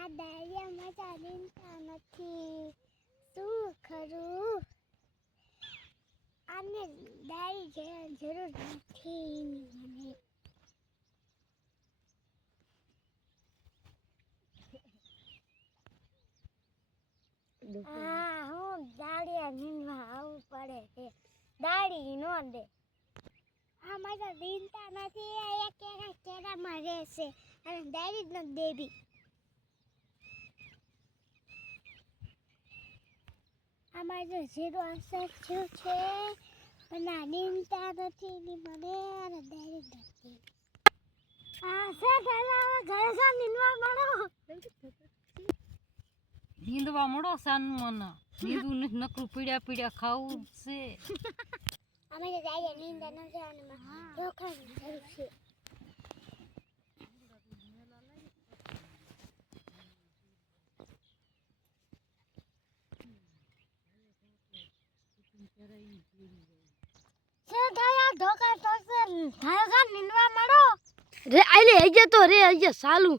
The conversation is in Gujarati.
આ ડાયરિયામાં ચાલીનતા નથી શું કરું આને ડાયરી જરૂર નથી મને હું દાડિયા નીંદવા આવવું પડે છે દાડી નો દે આ મારા દીનતા નથી એક કેરામાં રહેશે અને દાડી જ નથી દેવી આમાં જો ઝીરો અસર થયું છે અને આ દીનતા નથી ની મને અને દાડી જ નથી આ સે દાદા ઘરે જા નીંદવા મળો નીંદવા મળો સાનમોના નીંદવું નથી નકરું પીડ્યા પીડ્યા ખાવું છે અમે તો જાય નીંદા ન જવાનું જોખમ જરૂર છે સે દાયા ધોકા તો સે ઘરે જા નીંદવા મળો રે આલે આઈ જા તો રે આઈ જા સાલું